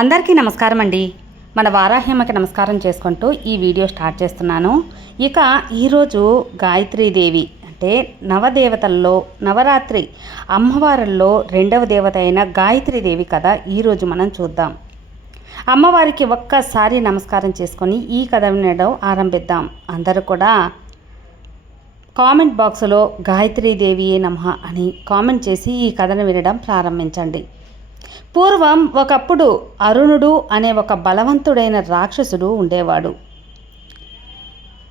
అందరికీ నమస్కారం అండి. మన వారాహ్యమ్మకి నమస్కారం చేసుకుంటూ ఈ వీడియో స్టార్ట్ చేస్తున్నాను. ఇక ఈరోజు గాయత్రీదేవి అంటే నవదేవతల్లో నవరాత్రి అమ్మవారుల్లో రెండవ దేవత అయిన గాయత్రీదేవి కథ ఈరోజు మనం చూద్దాం. అమ్మవారికి ఒక్కసారి నమస్కారం చేసుకొని ఈ కథ వినడం ఆరంభిద్దాం. అందరూ కూడా కామెంట్ బాక్స్లో గాయత్రీదేవియే నమ అని కామెంట్ చేసి ఈ కథను వినడం ప్రారంభించండి. పూర్వం ఒకప్పుడు అరుణుడు అనే ఒక బలవంతుడైన రాక్షసుడు ఉండేవాడు.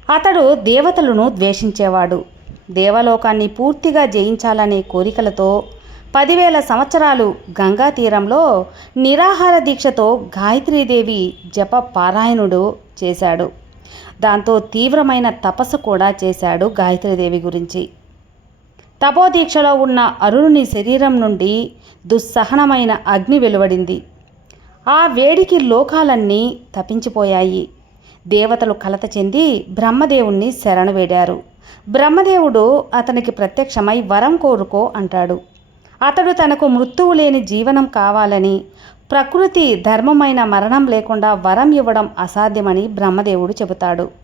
అతడు దేవతలను ద్వేషించేవాడు. దేవలోకాన్ని పూర్తిగా జయించాలనే కోరికలతో పదివేల సంవత్సరాలు గంగా తీరంలో నిరాహార దీక్షతో గాయత్రీదేవి జప పారాయణుడు చేశాడు. దాంతో తీవ్రమైన తపస్సు కూడా చేశాడు గాయత్రీదేవి గురించి. తపోదీక్షలో ఉన్న అరుణుని శరీరం నుండి దుస్సహనమైన అగ్ని వెలువడింది. ఆ వేడికి లోకాలన్నీ తపించిపోయాయి. దేవతలు కలత చెంది బ్రహ్మదేవుణ్ణి శరణు వేడారు. బ్రహ్మదేవుడు అతనికి ప్రత్యక్షమై వరం కోరుకో అంటాడు. అతడు తనకు మృత్యువు లేని జీవనం కావాలని ప్రకృతి ధర్మమైన మరణం లేకుండా వరం ఇవ్వడం అసాధ్యమని బ్రహ్మదేవుడు చెబుతాడు.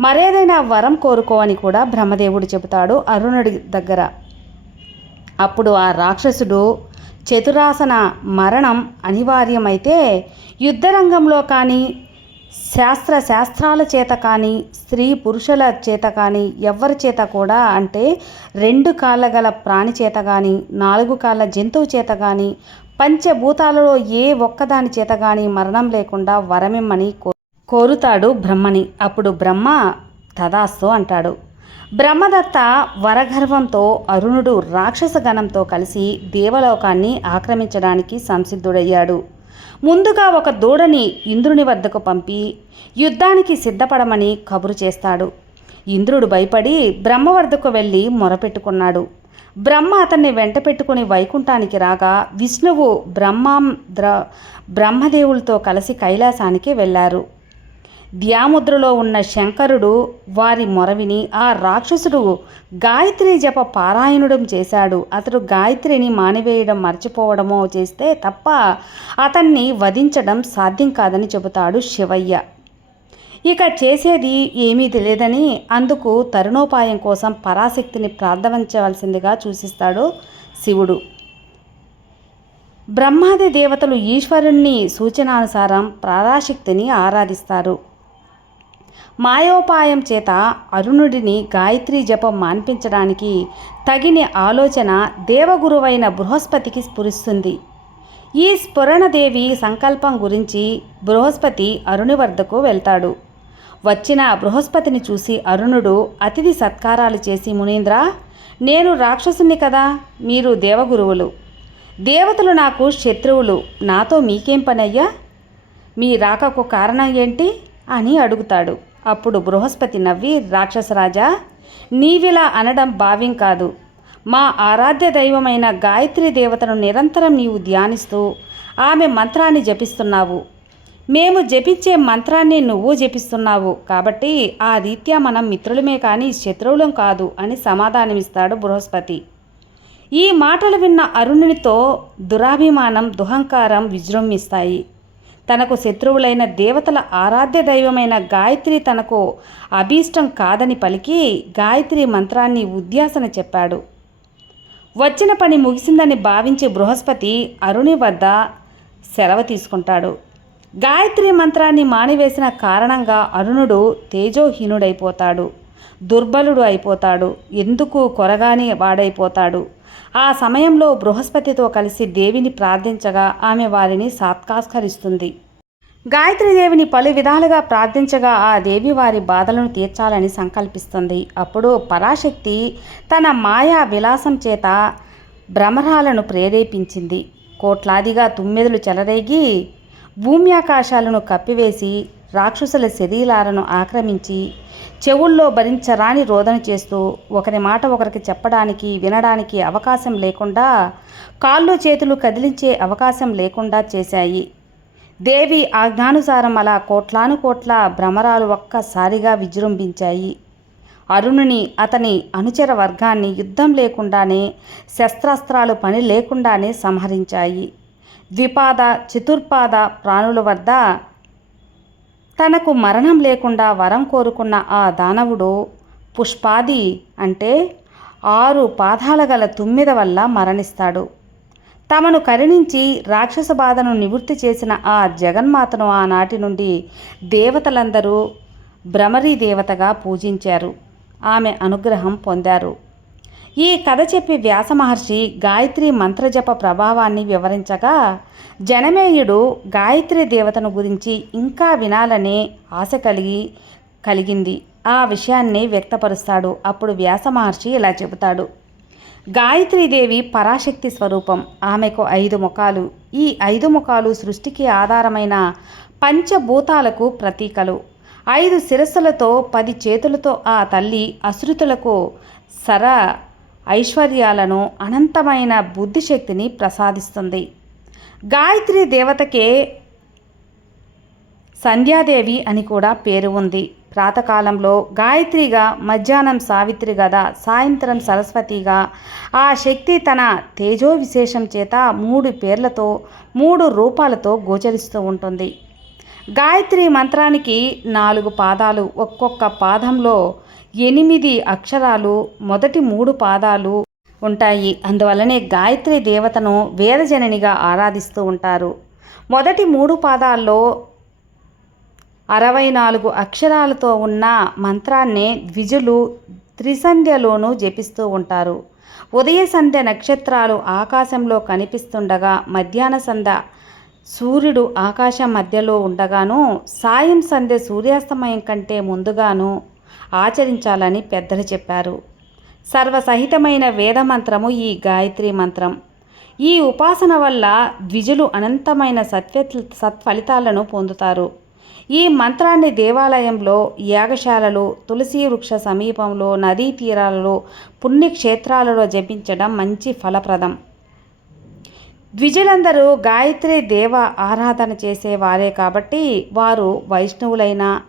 మరేదైనా వరం కోరుకో అని కూడా బ్రహ్మదేవుడు చెబుతాడు అరుణుడి దగ్గర. అప్పుడు ఆ రాక్షసుడు చతురాసన మరణం అనివార్యమైతే యుద్ధరంగంలో కానీ శాస్త్ర శాస్త్రాల చేత కానీ స్త్రీ పురుషుల చేత కానీ ఎవరి చేత కూడా అంటే రెండు కాళ్ళ గల ప్రాణి చేత కానీ నాలుగు కాళ్ళ జంతువు చేత కానీ పంచభూతాలలో ఏ ఒక్కదాని చేత కానీ మరణం లేకుండా వరమిమ్మని కో కోరుతాడు బ్రహ్మని. అప్పుడు బ్రహ్మ తదాస్తు అంటాడు. బ్రహ్మదత్త వరగర్వంతో అరుణుడు రాక్షస గణంతో కలిసి దేవలోకాన్ని ఆక్రమించడానికి సంసిద్ధుడయ్యాడు. ముందుగా ఒక దూడని ఇంద్రుని వద్దకు పంపి యుద్ధానికి సిద్ధపడమని కబురు చేస్తాడు ఇంద్రుడు భయపడి బ్రహ్మ వద్దకు వెళ్ళి మొరపెట్టుకున్నాడు. బ్రహ్మ అతన్ని వెంట పెట్టుకుని వైకుంఠానికి రాగా విష్ణువు బ్రహ్మాం ద్ర బ్రహ్మదేవులతో కలిసి కైలాసానికి వెళ్ళారు. ధ్యాముద్రలో ఉన్న శంకరుడు వారి మొరవిని ఆ రాక్షసుడు గాయత్రి జప పారాయణుడం చేశాడు. అతడు గాయత్రిని మానివేయడం మర్చిపోవడమో చేస్తే తప్ప అతన్ని వధించడం సాధ్యం కాదని చెబుతాడు శివయ్య. ఇక చేసేది ఏమీ తెలియదని అందుకు తరుణోపాయం కోసం పరాశక్తిని ప్రార్థించవలసిందిగా సూచిస్తాడు శివుడు. బ్రహ్మాది దేవతలు ఈశ్వరుణ్ణి సూచనానుసారం పరాశక్తిని ఆరాధిస్తారు. మాయోపాయం చేత అరుణుడిని గాయత్రి జపం మాన్పించడానికి తగిన ఆలోచన దేవగురువైన బృహస్పతికి స్ఫురిస్తుంది. ఈ స్ఫురణదేవి సంకల్పం గురించి బృహస్పతి అరుణి వద్దకు వెళ్తాడు. వచ్చిన బృహస్పతిని చూసి అరుణుడు అతిథి సత్కారాలు చేసి మునీంద్ర నేను రాక్షసుని కదా మీరు దేవగురువులు. దేవతలు నాకు శత్రువులు నాతో మీకేం పనయ్యా? మీ రాకకు కారణం ఏంటి? అని అడుగుతాడు. అప్పుడు బృహస్పతి నవ్వి రాక్షసరాజా నీవిలా అనడం భావ్యం కాదు. మా ఆరాధ్య దైవమైన గాయత్రి దేవతను నిరంతరం నీవు ధ్యానిస్తూ ఆమె మంత్రాన్ని జపిస్తున్నావు. మేము జపించే మంత్రాన్ని నువ్వు జపిస్తున్నావు కాబట్టి ఆ రీత్యా మనం మిత్రులమే కానీ శత్రువులం కాదు అని సమాధానమిస్తాడు బృహస్పతి. ఈ మాటలు విన్న అరుణునితో దురాభిమానం దుహంకారం విజృంభిస్తాయి. తనకు శత్రువులైన దేవతల ఆరాధ్య దైవమైన గాయత్రి తనకు అభీష్టం కాదని పలికి గాయత్రి మంత్రాన్ని ఉద్యాసన చెప్పాడు. వచ్చిన పని ముగిసిందని భావించి బృహస్పతి అరుణి వద్ద సెలవు తీసుకుంటాడు. గాయత్రి మంత్రాన్ని మానివేసిన కారణంగా అరుణుడు తేజోహీనుడైపోతాడు. దుర్బలుడు అయిపోతాడు. ఎందుకు కొరగాని వాడైపోతాడు? ఆ సమయంలో బృహస్పతితో కలిసి దేవిని ప్రార్థించగా ఆమె వారిని సాత్కాస్కరిస్తుంది. గాయత్రీదేవిని పలు విధాలుగా ప్రార్థించగా ఆ దేవి వారి బాధలను తీర్చాలని సంకల్పిస్తుంది. అప్పుడు పరాశక్తి తన మాయా విలాసం చేత భ్రమరాలను ప్రేరేపించింది. కోట్లాదిగా తుమ్మెదలు చెలరేగి భూమ్యాకాశాలను కప్పివేసి రాక్షసుల శరీరాలను ఆక్రమించి చెవుల్లో భరించరాని రోదన చేస్తూ ఒకరి మాట ఒకరికి చెప్పడానికి వినడానికి అవకాశం లేకుండా కాళ్ళు చేతులు కదిలించే అవకాశం లేకుండా చేశాయి. దేవి ఆజ్ఞానుసారం అలా కోట్లాను కోట్ల భ్రమరాలు ఒక్కసారిగా విజృంభించాయి. అరుణుని అతని అనుచర వర్గాన్ని యుద్ధం లేకుండానే శస్త్రాస్త్రాలు పని లేకుండానే సంహరించాయి. ద్విపాద చతుర్పాద ప్రాణుల వద్ద తనకు మరణం లేకుండా వరం కోరుకున్న ఆ దానవుడు పుష్పాది అంటే ఆరు పాదాల గల తుమ్మిద వల్ల మరణిస్తాడు. తమను కరుణించి రాక్షస బాధను నివృత్తి చేసిన ఆ జగన్మాతను ఆనాటి నుండి దేవతలందరూ భ్రమరీ దేవతగా పూజించారు. ఆమె అనుగ్రహం పొందారు. ఈ కథ చెప్పి వ్యాస మహర్షి గాయత్రి మంత్రజప ప్రభావాన్ని వివరించగా జనమేయుడు గాయత్రి దేవతను గురించి ఇంకా వినాలనే ఆశ కలిగి కలిగింది. ఆ విషయాన్ని వ్యక్తపరుస్తాడు. అప్పుడు వ్యాస మహర్షి ఇలా చెబుతాడు. గాయత్రీదేవి పరాశక్తి స్వరూపం. ఆమెకు ఐదు ముఖాలు. ఈ ఐదు ముఖాలు సృష్టికి ఆధారమైన పంచభూతాలకు ప్రతీకలు. ఐదు శిరస్సులతో పది చేతులతో ఆ తల్లి అశ్రుతులకు సర ఐశ్వర్యాలను అనంతమైన బుద్ధిశక్తిని ప్రసాదిస్తుంది. గాయత్రి దేవతకే సంధ్యాదేవి అని కూడా పేరు ఉంది. ప్రాతకాలంలో గాయత్రిగా మధ్యాహ్నం సావిత్రి గదా సాయంత్రం సరస్వతిగా ఆ శక్తి తన తేజో విశేషం చేత మూడు పేర్లతో మూడు రూపాలతో గోచరిస్తూ ఉంటుంది. గాయత్రి మంత్రానికి నాలుగు పాదాలు ఒక్కొక్క పాదంలో ఎనిమిది అక్షరాలు మొదటి మూడు పాదాలు ఉంటాయి. అందువల్లనే గాయత్రి దేవతను వేదజననిగా ఆరాధిస్తూ ఉంటారు. మొదటి మూడు పాదాల్లో అరవై నాలుగు అక్షరాలతో ఉన్న మంత్రాన్నే ద్విజులు త్రిసంధ్యలోనూ జపిస్తూ ఉంటారు. ఉదయ సంధ్య నక్షత్రాలు ఆకాశంలో కనిపిస్తుండగా మధ్యాహ్న సంధ్య సూర్యుడు ఆకాశం మధ్యలో ఉండగాను సాయం సంధ్య సూర్యాస్తమయం కంటే ముందుగాను ఆచరించాలని పెద్దలు చెప్పారు. సర్వసహితమైన వేదమంత్రము ఈ గాయత్రి మంత్రం. ఈ ఉపాసన వల్ల ద్విజులు అనంతమైన సత్వ సత్ఫలితాలను పొందుతారు. ఈ మంత్రాన్ని దేవాలయంలో యాగశాలలు తులసి వృక్ష సమీపంలో నదీ తీరాలలో పుణ్యక్షేత్రాలలో జపించడం మంచి ఫలప్రదం. ద్విజులందరూ గాయత్రి దేవ ఆరాధన చేసేవారే కాబట్టి వారు వైష్ణవులైన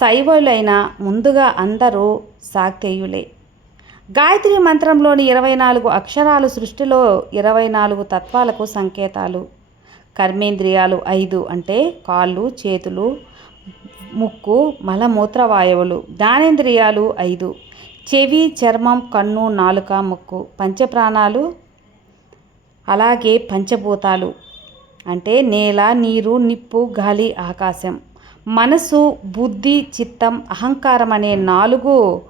శైవులైన ముందుగా అందరూ శాక్తేయులే గాయత్రి మంత్రంలోని ఇరవై నాలుగు అక్షరాలు సృష్టిలో ఇరవై నాలుగు తత్వాలకు సంకేతాలు. కర్మేంద్రియాలు ఐదు అంటే కాళ్ళు చేతులు ముక్కు మలమూత్ర వాయువులు జ్ఞానేంద్రియాలు ఐదు. చెవి చర్మం కన్ను నాలుక ముక్కు. పంచప్రాణాలు అలాగే పంచభూతాలు. అంటే నేల నీరు నిప్పు గాలి ఆకాశం. మనసు బుద్ధి చిత్తం అహంకారం అనే నాలుగు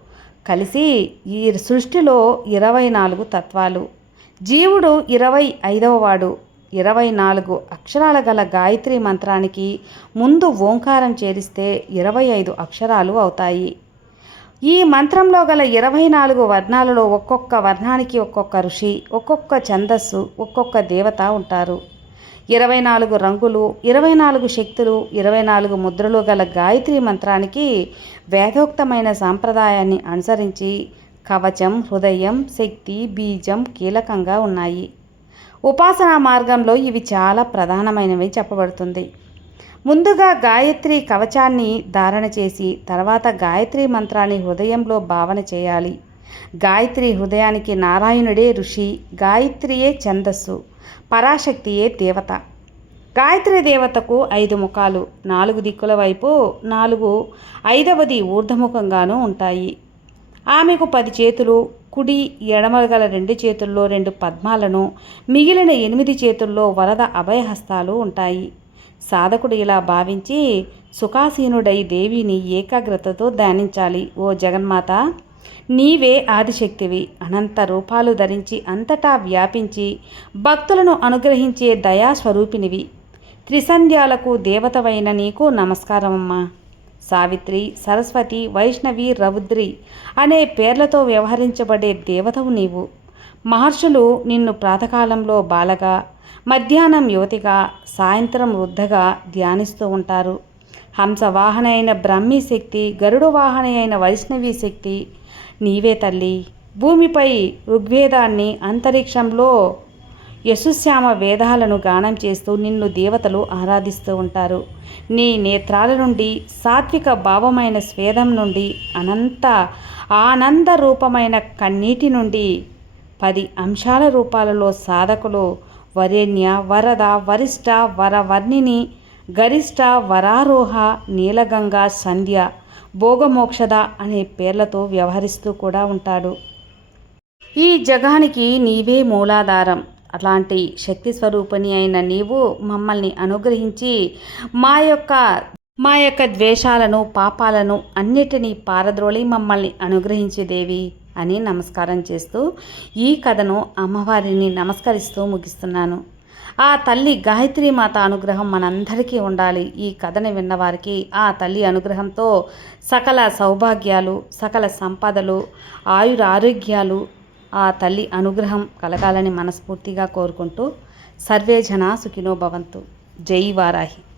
కలిసి ఈ సృష్టిలో ఇరవై నాలుగు తత్వాలు. జీవుడు ఇరవై ఐదవ వాడు. ఇరవై నాలుగు అక్షరాల గల గాయత్రి మంత్రానికి ముందు ఓంకారం చేరిస్తే ఇరవై ఐదు అక్షరాలు అవుతాయి. ఈ మంత్రంలో గల ఇరవై నాలుగు వర్ణాలలో ఒక్కొక్క వర్ణానికి ఒక్కొక్క ఋషి ఒక్కొక్క ఛందస్సు ఒక్కొక్క దేవత ఉంటారు. ఇరవై నాలుగు రంగులు ఇరవై నాలుగు శక్తులు ఇరవై నాలుగు ముద్రలు గల గాయత్రి మంత్రానికి వేదోక్తమైన సాంప్రదాయాన్ని అనుసరించి కవచం హృదయం శక్తి బీజం కీలకంగా ఉన్నాయి. ఉపాసనా మార్గంలో ఇవి చాలా ప్రధానమైనవి చెప్పబడుతుంది. ముందుగా గాయత్రి కవచాన్ని ధారణ చేసి తర్వాత గాయత్రి మంత్రాన్ని హృదయంలో భావన చేయాలి. గాయత్రి హృదయానికి నారాయణుడే ఋషి గాయత్రియే ఛందస్సు పరాశక్తియే దేవత. గాయత్రి దేవతకు ఐదు ముఖాలు నాలుగు దిక్కుల వైపు నాలుగు ఐదవది ఊర్ధముఖంగానూ ఉంటాయి. ఆమెకు పది చేతులు కుడి ఎడమ గల రెండు చేతుల్లో రెండు పద్మాలను మిగిలిన ఎనిమిది చేతుల్లో వరద అభయహస్తాలు ఉంటాయి. సాధకుడు ఇలా భావించి సుఖాసీనుడై దేవిని ఏకాగ్రతతో ధ్యానించాలి. ఓ జగన్మాత నీవే ఆదిశక్తివి. అనంత రూపాలు ధరించి అంతటా వ్యాపించి భక్తులను అనుగ్రహించే దయాస్వరూపినివి త్రిసంధ్యాలకు దేవతవైన నీకు నమస్కారమమ్మా. సావిత్రి సరస్వతి వైష్ణవి రౌద్రి అనే పేర్లతో వ్యవహరించబడే దేవతవు నీవు. మహర్షులు నిన్ను ప్రాతకాలంలో బాలగా మధ్యాహ్నం యువతిగా సాయంత్రం వృద్ధగా ధ్యానిస్తూ ఉంటారు. హంసవాహన అయిన బ్రహ్మీ శక్తి గరుడు వాహన అయిన వైష్ణవి శక్తి నీవే తల్లి. భూమిపై ఋగ్వేదాన్ని అంతరిక్షంలో యశుశ్యామ వేదాలను గానం చేస్తూ నిన్ను దేవతలు ఆరాధిస్తూ ఉంటారు. నీ నేత్రాల నుండి సాత్విక భావమైన స్వేదం నుండి అనంత ఆనంద రూపమైన కన్నీటి నుండి పది అంశాల రూపాలలో సాధకులు వరేణ్య వరద వరిష్ట వరవర్ణిని గరిష్ట వరారోహ నీలగంగా సంధ్య భోగమోక్షద అనే పేర్లతో వ్యవహరిస్తూ కూడా ఉంటాడు. ఈ జగానికి నీవే మూలాధారం. అలాంటి శక్తి స్వరూపిణి అయిన నీవు మమ్మల్ని అనుగ్రహించి మా యొక్క మా యొక్క ద్వేషాలను పాపాలను అన్నిటినీ పారద్రోళి మమ్మల్ని అనుగ్రహించే దేవి అని నమస్కారం చేస్తూ ఈ కథను అమ్మవారిని నమస్కరిస్తూ ముగిస్తున్నాను. ఆ తల్లి గాయత్రి మాత అనుగ్రహం మనందరికీ ఉండాలి. ఈ కథని విన్నవారికి ఆ తల్లి అనుగ్రహంతో సకల సౌభాగ్యాలు సకల సంపదలు ఆయుర ఆరోగ్యాలు ఆ తల్లి అనుగ్రహం కలగాలని మనస్ఫూర్తిగా కోరుకుంటూ సర్వే జనా సుఖినో భవంతు. జై వారాహి.